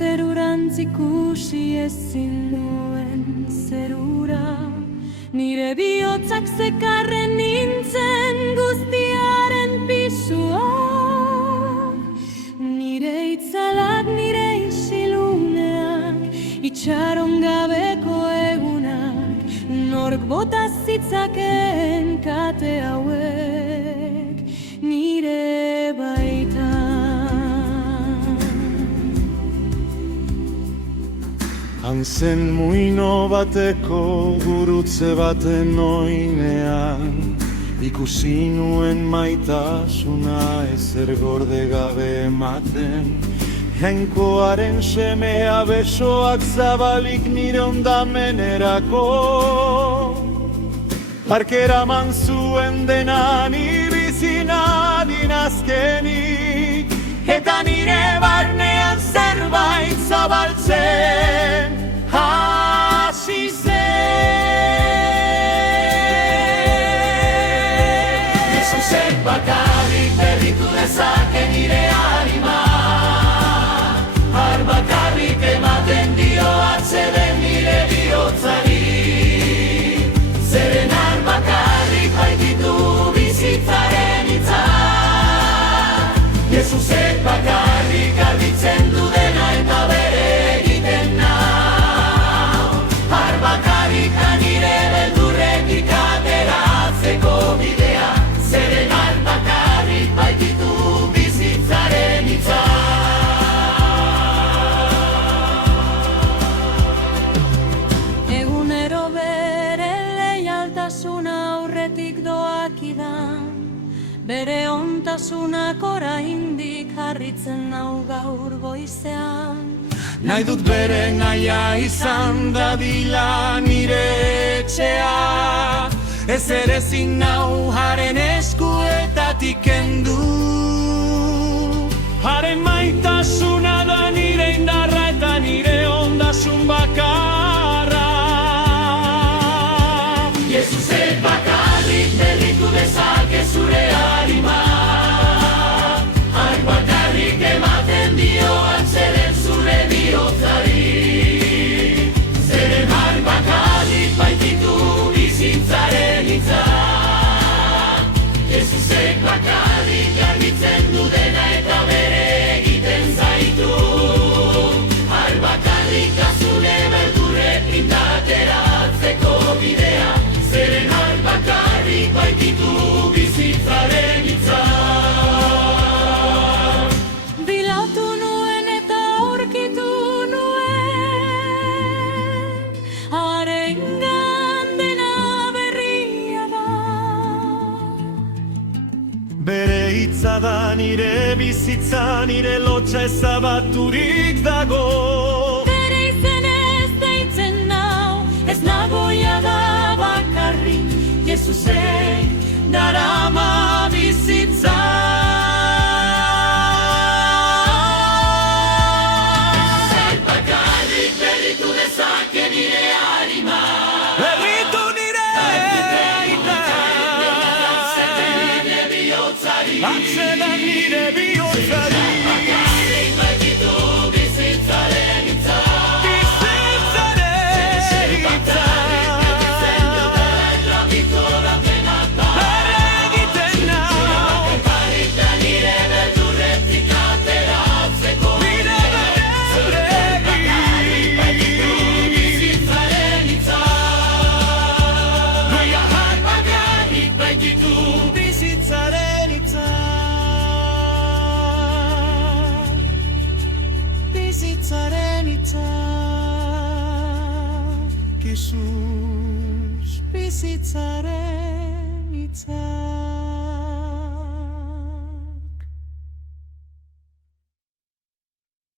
zerurantz ikusi ezin nuen zerura. Nire bihotzak zekarren nintzen guztiaren pisua. Nire itzalak, nire isiluneak, itxaron gabeko egunak, nork bota zitzakeen kate hauek nire baitan. Hantzen muino bateko gurutze baten oinean, ikusi nuen maitasuna ezer gorde gabe ematen. Jainkoaren semea besoak zabalik nire ondamenerako. Parkera man zuen dena nibizina dinazkenik, eta nire barnean zerbait zabaltzen hasi zen. Jesusek bakarrik berritu dezake nire harima, har bakarrik ematen dio atseden nire bihotzari. Zeren har bakarrik baititu bizitzaren hitza. Jesusek bakarrik argitzen du dena eta bere egiten nau. Har bakarrik nire beldurretik ateratzeko bidea. Zeren har bakarrik baititu bizitzaren hitza. Egunero bere leialtasuna aurretik doakidan, bere ontasunak oraindik harritzen nau gaur goizean. Nahi dut bere nahia izan dadila nire etxea, ezer ezin nau haren eskuetatik kendu. Haren maitasuna da nire indarra eta nire ondasun bakarra. Jesusek bakarrik berritu dezake zure harima, har bakarrik ematen dio atseden zure bihotzari. Zeren har bakarrik baititu bizitzaren hitza. Jesusek bakarrik argitzen du dena eta bere egiten zaitu. Har bakarrik azune beldurrekin ateratzeko bidea. Zeren har bakarrik baititu bizitzaren hitza. Bilatu nuen eta aurkitu nuen, harengan dena berria da. Bere hitza da nire bizitza, nire lotxa ezabaturik dago. Bere izenez deitzen nau, ez nagoia da bakarrik, Jesusek darama bizitza. Jesusek bakarrik berritu dezake nire harima. Berritu nire aita, atzedan nire bihotzari. Bakarrik baititu bizitzaren hitza. Bizitzaren hitza. Bere egiten nau. Nire beldurretik ateratzeko Nire beldurretik bizitzaren hitza. Baina har Bakarrik baititu bizitzaren hitza. Bizitzaren hitza. Jesus, bizitzaren hitza.